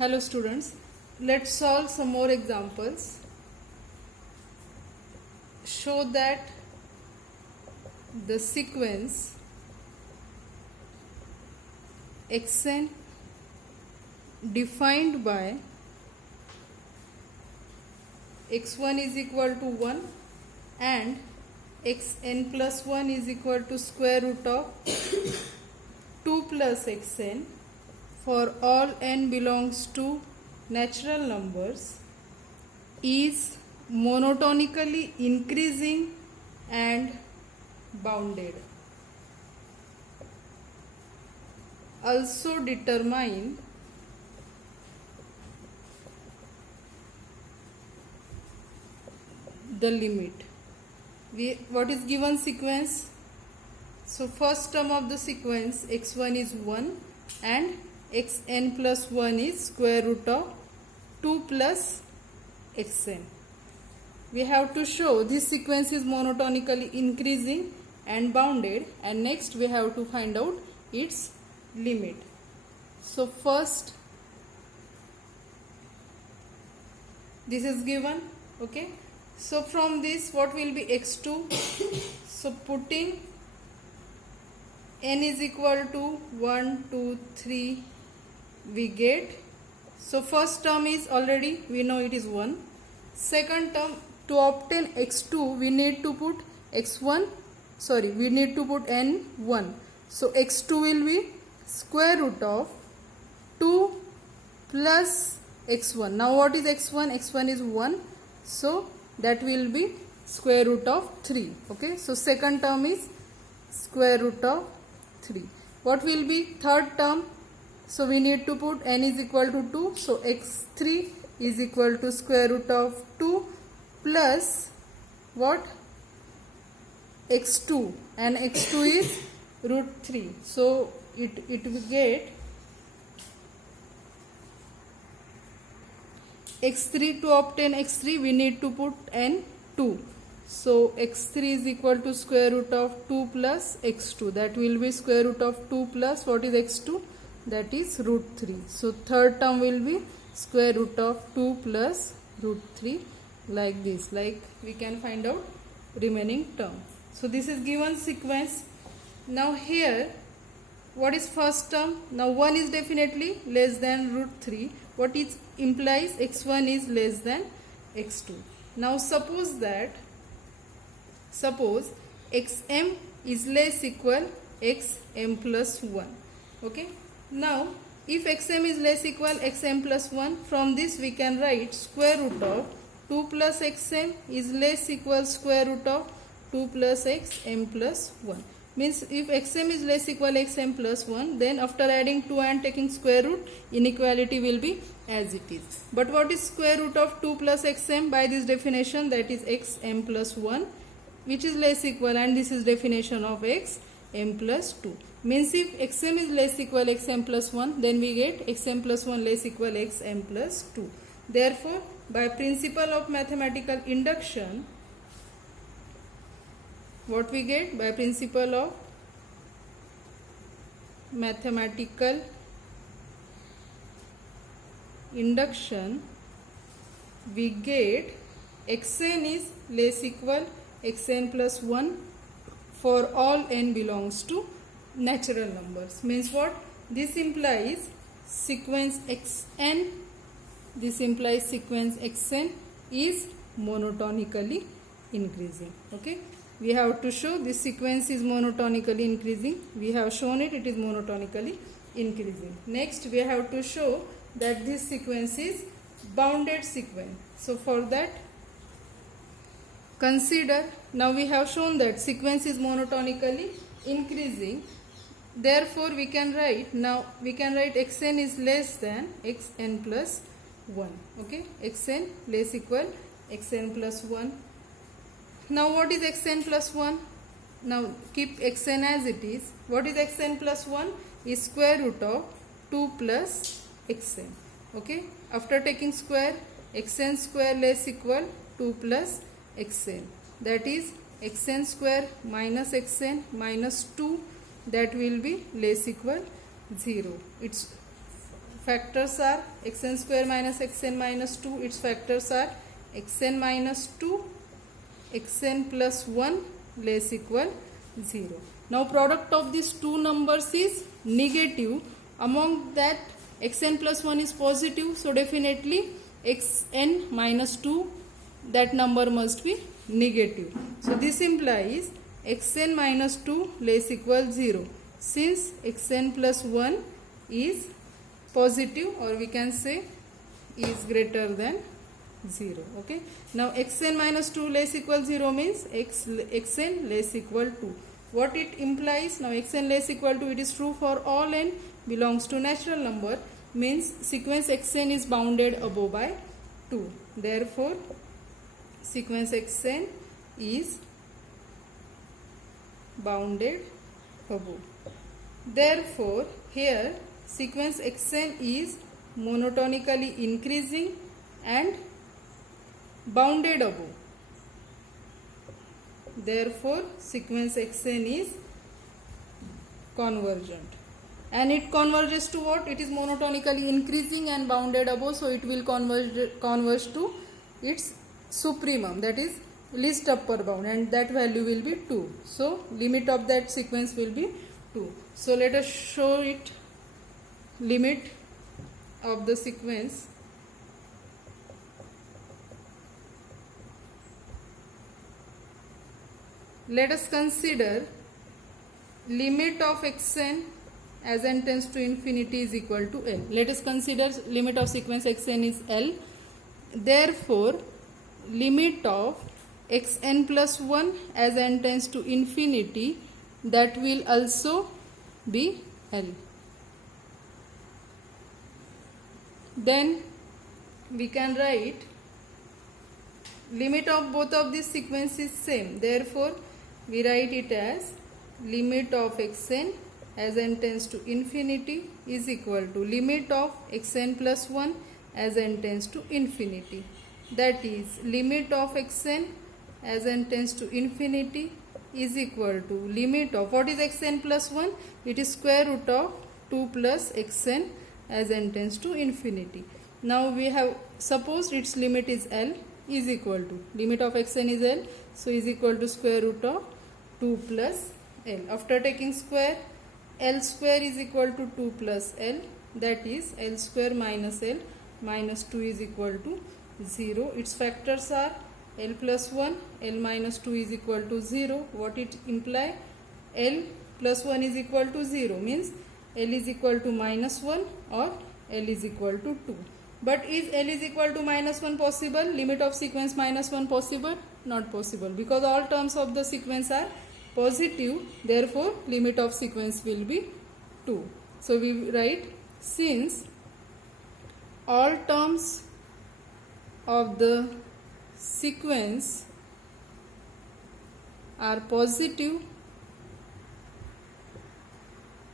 Hello students, let's solve some more examples. Show that the sequence xn defined by x1 is equal to 1 and xn plus 1 is equal to square root of 2 plus xn for all n belongs to natural numbers is monotonically increasing and bounded. Also determine the limit. What is given sequence? So first term of the sequence x1 is 1 and xn plus 1 is square root of 2 plus xn. We have to show this sequence is monotonically increasing and bounded, and next we have to find out its limit. So first this is given, okay. So from this what will be x2? So putting n is equal to 1, 2, 3 we get. So first term is already we know it is 1. Second term, to obtain x2 we need to put we need to put n1. So x2 will be square root of 2 plus x1. Now what is x1? x1 is 1, so that will be square root of 3. Okay, so second term is square root of 3. What will be third term? So we need to put n is equal to 2. So x3 is equal to square root of 2 plus what? x2, and x2 is root 3. So it will get x3. To obtain x3 we need to put n2. So x3 is equal to square root of 2 plus x2. That will be square root of 2 plus what is x2? That is root 3. So third term will be square root of 2 plus root 3, like this. Like we can find out remaining term. So this is given sequence. Now here what is first term? Now 1 is definitely less than root 3. What it implies? x1 is less than x2. Now suppose xm is less equal xm plus 1. Okay. Now if xm is less equal xm plus 1, from this we can write square root of 2 plus xm is less equal square root of 2 plus xm plus 1. Means if xm is less equal xm plus 1, then after adding 2 and taking square root, inequality will be as it is. But what is square root of 2 plus xm? By this definition, that is xm plus 1, which is less equal, and this is definition of xm plus 2. Means if xm is less equal xm plus 1, then we get xm plus 1 less equal xm plus 2. Therefore, by principle of mathematical induction, what we get? By principle of mathematical induction, we get xn is less equal xn plus 1 for all n belongs to natural numbers. Means what? This implies sequence xn, is monotonically increasing. Okay, we have to show this sequence is monotonically increasing. We have shown it is monotonically increasing. Next we have to show that this sequence is bounded sequence. So for that, consider, now we have shown that sequence is monotonically increasing. Therefore we can write xn is less than xn plus 1. Okay, xn less equal xn plus 1. Now what is xn plus 1? Now keep xn as it is. What is xn plus 1? Is square root of 2 plus xn. Okay, after taking square, xn square less equal 2 plus xn. That is xn square minus xn minus 2, that will be less equal 0. Its factors are xn square minus xn minus 2. Its factors are xn minus 2, xn plus 1 less equal 0. Now product of these two numbers is negative. Among that xn plus 1 is positive, so definitely xn minus 2, that number must be negative. So this implies xn minus 2 less equal 0, since xn plus 1 is positive, or we can say is greater than 0. Okay. Now xn minus 2 less equal 0 means xn less equal 2. What it implies? Now xn less equal to, it is true for all n belongs to natural number, means sequence xn is bounded above by 2. Therefore sequence xn is bounded above. Therefore here sequence xn is monotonically increasing and bounded above. Therefore sequence xn is convergent. And it converges to what? It is monotonically increasing and bounded above, so it will converge to its supremum, that is least upper bound, and that value will be 2. So limit of that sequence will be 2. So let us show it. Limit of the sequence let us consider limit of xn as n tends to infinity is equal to L. Let us consider limit of sequence xn is L. Therefore limit of xn plus 1 as n tends to infinity, that will also be L. Then we can write limit of both of these sequences same. Therefore we write it as limit of xn as n tends to infinity is equal to limit of xn plus 1 as n tends to infinity. That is limit of xn as n tends to infinity is equal to limit of, what is xn plus 1? It is square root of 2 plus xn as n tends to infinity. Now we have supposed its limit is L is equal to, limit of xn is L, so is equal to square root of 2 plus L. After taking square, L square is equal to 2 plus L, that is L square minus L minus 2 is equal to 0. Its factors are L plus 1, L minus 2 is equal to 0. What it imply? L plus 1 is equal to 0 means L is equal to minus 1 or L is equal to 2. But is L is equal to minus 1 possible? Limit of sequence minus 1 possible? Not possible, because all terms of the sequence are positive. Therefore limit of sequence will be 2. So we write, since all terms of the sequence are positive,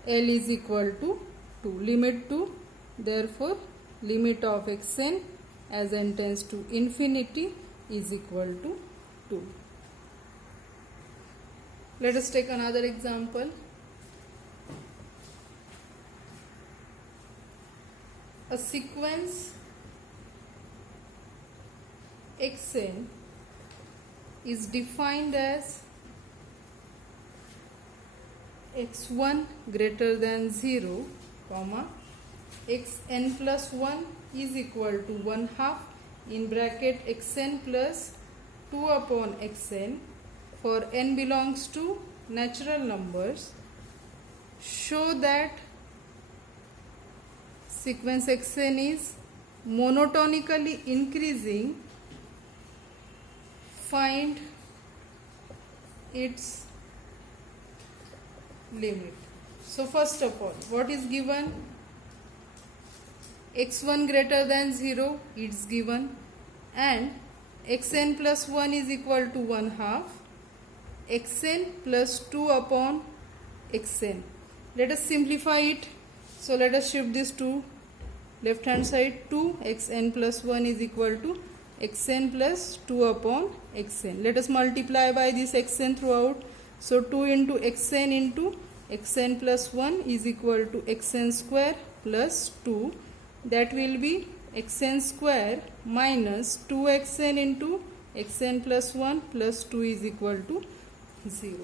L is equal to 2. Limit 2. Therefore limit of xn as n tends to infinity is equal to 2. Let us take another example. A sequence xn is defined as x1 greater than 0, comma, xn plus 1 is equal to 1/2 in bracket xn plus 2 upon xn for n belongs to natural numbers. Show that sequence xn is monotonically increasing. Find its limit. So first of all, what is given? x1 greater than 0 is given, and xn plus 1 is equal to 1/2 xn plus 2 upon xn. Let us simplify it. So let us shift this to left hand side. 2 xn plus 1 is equal to xn plus 2 upon xn. Let us multiply by this xn throughout. So 2 into xn into xn plus 1 is equal to xn square plus 2 that will be xn square minus 2xn into xn plus 1 plus 2 is equal to 0.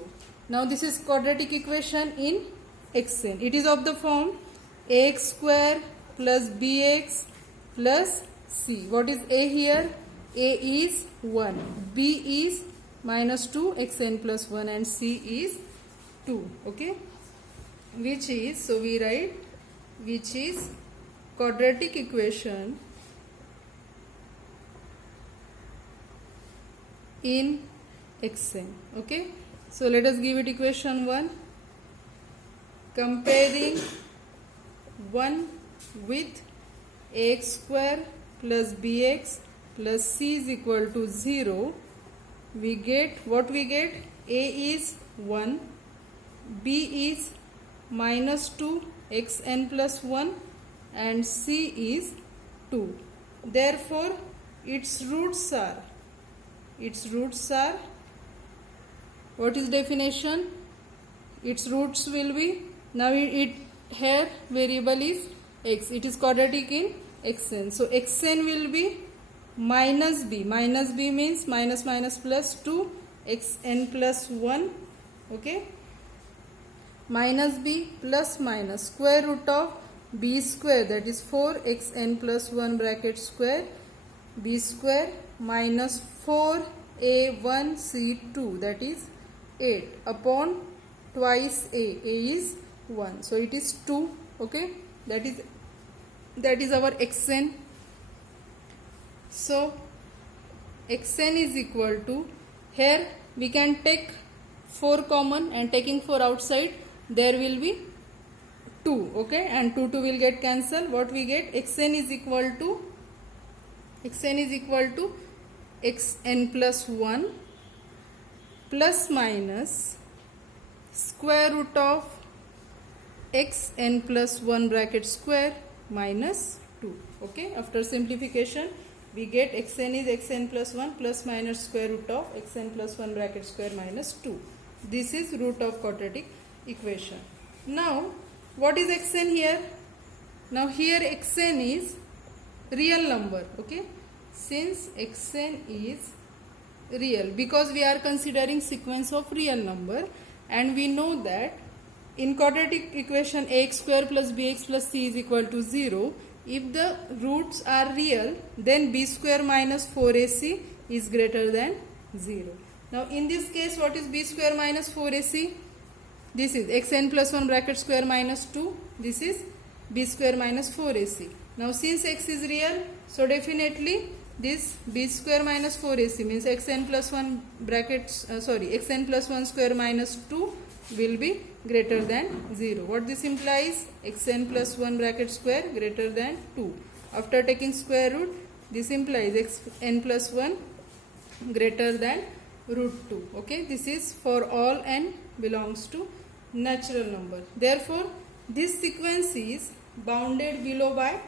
Now this is quadratic equation in xn. It is of the form ax square plus bx plus c. What is a here? A is 1, b is minus 2 xn plus 1 and c is 2. Okay, which is, so we write, which is quadratic equation in xn. Okay, so let us give it equation 1. Comparing 1 with ax square plus bx plus c is equal to 0, we get, what we get? A is 1, b is minus 2 xn plus 1 and c is 2. Therefore its roots are, what is definition? Its roots will be, now it here variable is x, it is quadratic in xn, so xn will be minus b means minus minus plus 2 xn plus 1. Okay, minus b plus minus square root of b square, that is 4 xn plus 1 bracket square b square minus 4 a1 c2, that is 8 upon twice a is 1, so it is 2. Okay, that is our xn. So xn is equal to, here we can take 4 common and taking 4 outside, there will be 2. Okay, and 2 will get cancelled. What we get? xn is equal to xn plus 1 plus minus square root of xn plus 1 bracket square minus 2. Okay, after simplification we get xn is xn plus 1 plus minus square root of xn plus 1 bracket square minus 2. This is root of quadratic equation. Now what is xn here? Now here xn is real number. Okay, since xn is real, because we are considering sequence of real number, and we know that in quadratic equation ax square plus bx plus c is equal to 0, if the roots are real, then b square minus 4ac is greater than 0. Now in this case, what is b square minus 4ac? This is xn plus 1 bracket square minus 2. This is b square minus 4ac. Now since x is real, so definitely this b square minus 4ac means xn plus 1 brackets, xn plus 1 square minus 2 will be greater than 0. What this implies? Xn plus 1 bracket square greater than 2. After taking square root, this implies xn plus 1 greater than root 2. Okay, this is for all n belongs to natural number. Therefore this sequence is bounded below by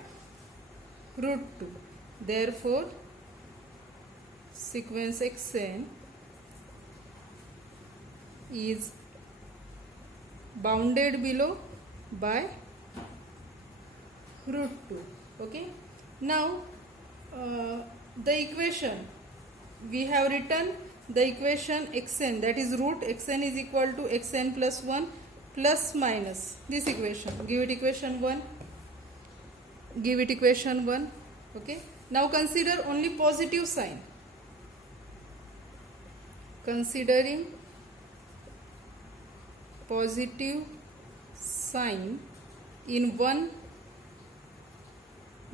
root 2. Therefore sequence xn is bounded below by root 2. Okay, now the equation we have written, the equation xn, that is root xn is equal to xn plus 1 plus minus this equation. Give it equation 1. Give it equation 1. Okay, now consider only positive sign. Considering positive sign in 1,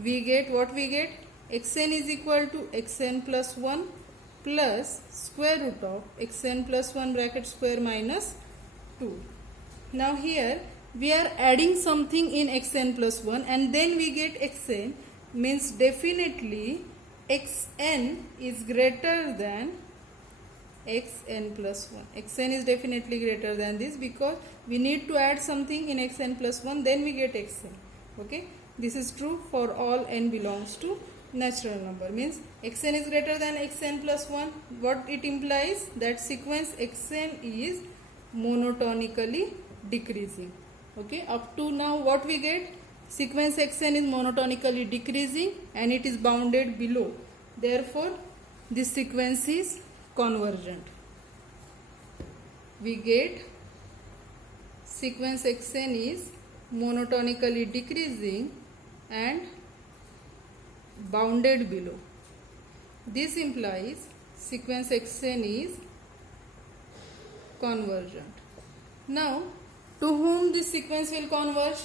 we get, what we get? Xn is equal to xn plus 1 plus square root of xn plus 1 bracket square minus 2. Now here we are adding something in xn plus 1 and then we get xn, means definitely xn is greater than xn plus 1. xn is definitely greater than this because we need to add something in xn plus 1, then we get xn. Okay, this is true for all n belongs to natural number, means xn is greater than xn plus 1. What it implies? That sequence xn is monotonically decreasing. Okay, up to now what we get? sequence xn is monotonically decreasing and it is bounded below. Therefore, this sequence is convergent. We get sequence xn is monotonically decreasing and bounded below. This implies sequence xn is convergent. Now, to whom this sequence will converge?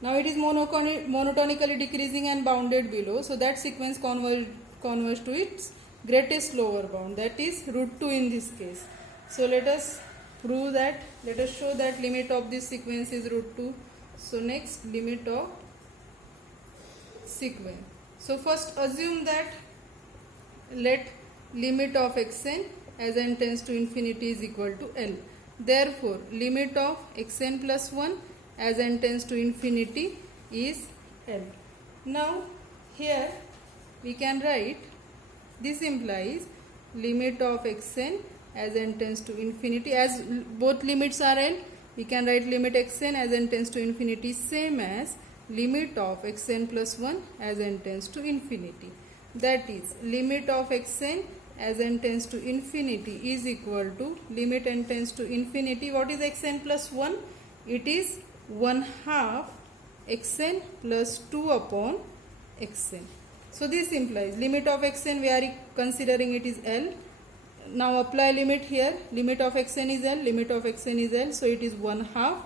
Now it is monotonically decreasing and bounded below, so that sequence converge to its greatest lower bound, that is root 2 in this case. So let us prove that, let us show that limit of this sequence is root 2. So next, limit of sequence. So first assume that let limit of xn as n tends to infinity is equal to L. Therefore, limit of xn plus 1 as n tends to infinity is L. Now, here we can write, this implies limit of xn as n tends to infinity, as both limits are L, we can write limit xn as n tends to infinity same as limit of xn plus 1 as n tends to infinity. That is, limit of xn as n tends to infinity is equal to limit n tends to infinity. What is xn plus 1? It is 1/2 xn plus 2 upon xn. So this implies limit of xn, we are considering it is L. Now apply limit here, limit of xn is L, limit of xn is L, so it is 1/2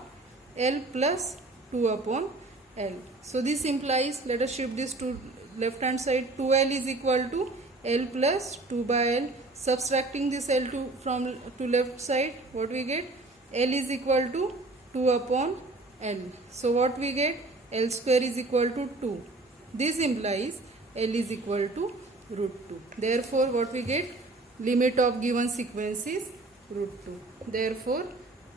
L plus 2 upon L. So this implies, let us shift this to left hand side, 2L is equal to L plus 2 by L. Subtracting this L from left side, what we get? L is equal to 2 upon L. So what we get? L square is equal to 2. This implies L is equal to root 2. Therefore, what we get? Limit of given sequence is root 2. Therefore,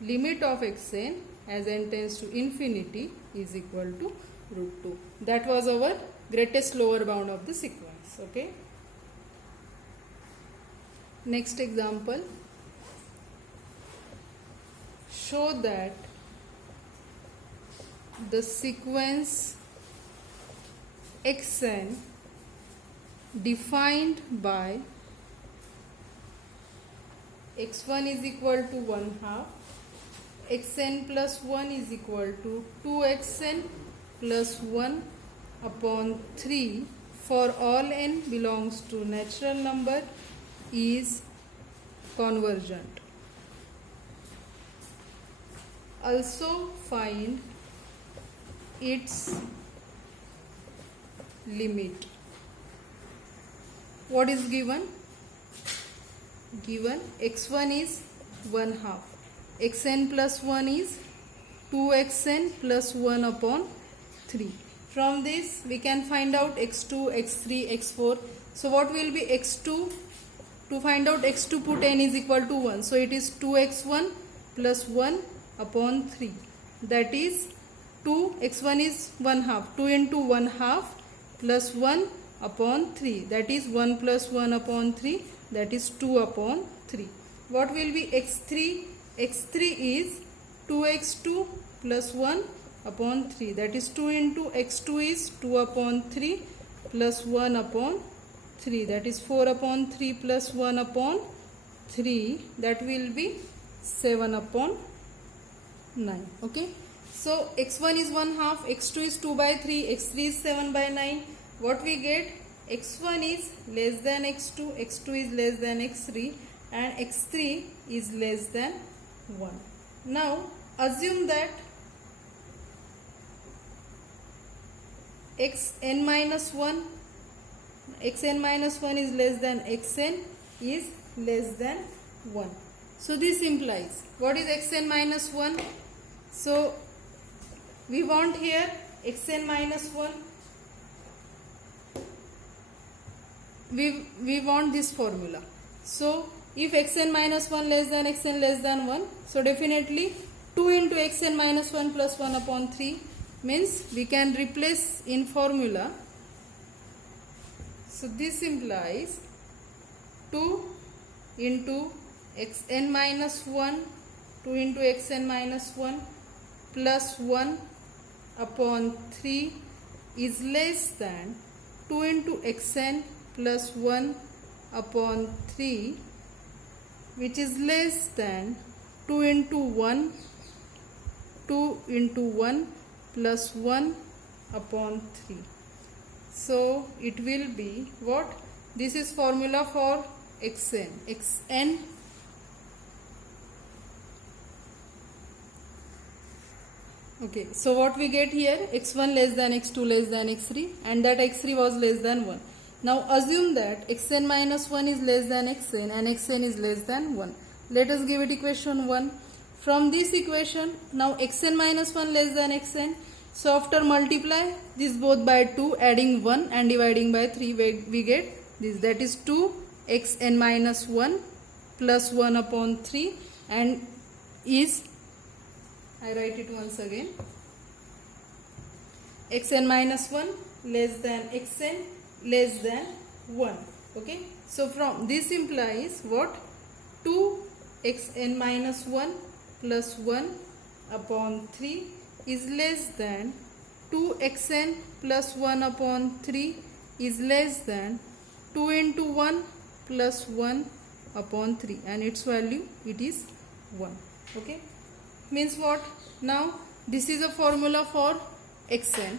limit of xn as n tends to infinity is equal to root 2. That was our greatest lower bound of the sequence. Okay. Next example. Show that the sequence xn defined by x1 is equal to 1/2, xn plus 1 is equal to 2xn plus 1 upon 3 for all n belongs to natural number is convergent. Also find its limit. What is given? Given x1 is 1/2, xn plus 1 is 2xn plus 1 upon 3. From this we can find out x2, x3, x4. So what will be x2? To find out x2, put n is equal to 1. So it is 2x1 plus 1 upon 3. That is 2, x1 is 1/2. 2 into 1/2 plus 1 upon 3. That is 1 plus 1 upon 3. That is 2 upon 3. What will be x3? x3 is 2x2 plus 1 upon 3. That is 2 into x2 is 2 upon 3 plus 1 upon 3. That is 4 upon 3 plus 1 upon 3. That will be 7 upon 9. Okay. So x1 is 1/2, x2 is 2 by 3, x3 is 7 by 9. What we get? x1 is less than x2, x2 is less than x3 and x3 is less than 1. Now assume that xn minus 1 is less than xn is less than 1. So this implies, what is xn minus 1? So we want here xn minus 1. We want this formula. So if xn minus 1 less than xn less than 1, so definitely 2 into xn minus 1 plus 1 upon 3 means we can replace in formula. So this implies 2 into xn minus 1, 2 into xn minus 1 plus 1 upon 3 is less than 2 into xn plus 1 upon 3, which is less than 2 into 1 plus 1 upon 3. So it will be what? This is formula for xn. Okay, so what we get here, x1 less than x2 less than x3, and that x3 was less than 1. Now assume that xn minus 1 is less than xn and xn is less than 1. Let us give it equation 1. From this equation, now xn minus 1 less than xn. So after multiply this both by 2, adding 1 and dividing by 3, we get this, that is 2 xn minus 1 plus 1 upon 3, and is, I write it once again, xn minus 1 less than xn less than 1. Okay, so from this implies what? 2 xn minus 1 plus 1 upon 3 is less than 2 xn plus 1 upon 3 is less than 2 into 1 plus 1 upon 3, and its value it is 1. Okay, means what? Now this is a formula for xn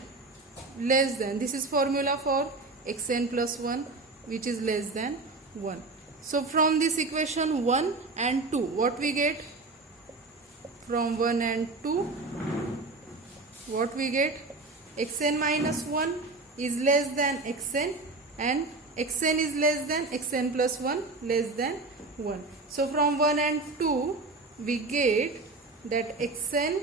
less than, this is formula for xn plus 1 which is less than 1. So from this equation 1 and 2, what we get? From 1 and 2, what we get? Xn minus 1 is less than xn, and xn is less than xn plus 1 less than 1. So from 1 and 2 we get that xn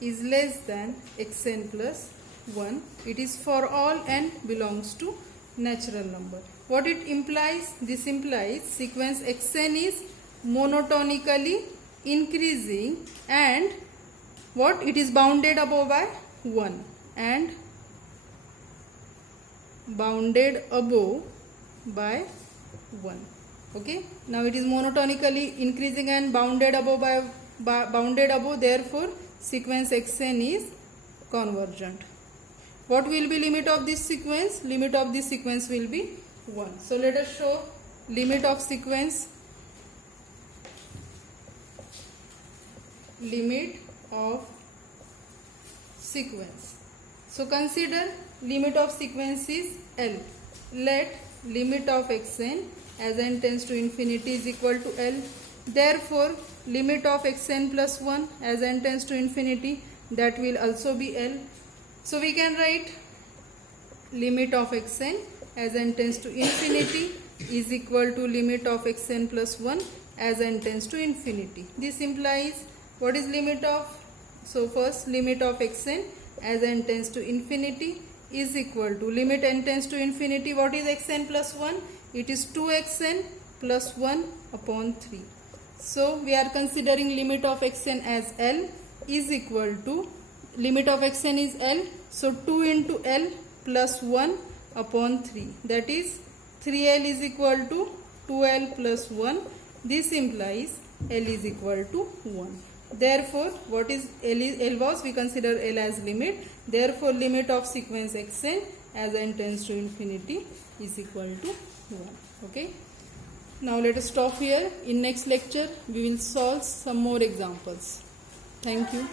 is less than xn plus 1. It is for all n belongs to natural number. What it implies? This implies sequence xn is monotonically increasing, and what? It is bounded above by 1 and bounded above by 1. Okay, now it is monotonically increasing and bounded above by bounded above, therefore sequence xn is convergent. What will be limit of this sequence? Limit of this sequence will be 1. So let us show limit of sequence. Limit of sequence. So consider limit of sequence is L. Let limit of xn as n tends to infinity is equal to L. Therefore limit of xn plus 1 as n tends to infinity, that will also be L. So we can write limit of xn as n tends to infinity is equal to limit of xn plus 1 as n tends to infinity. This implies what is limit of? So first, limit of xn as n tends to infinity is equal to limit n tends to infinity. What is xn plus 1? It is 2xn plus 1 upon 3. So we are considering limit of xn as L is equal to, limit of xn is L, so 2 into L plus 1 upon 3, that is 3L is equal to 2L plus 1. This implies L is equal to 1. Therefore what is L was? We consider L as limit. Therefore limit of sequence xn as n tends to infinity is equal to 1. Okay. Now let us stop here. In next lecture we will solve some more examples. Thank you.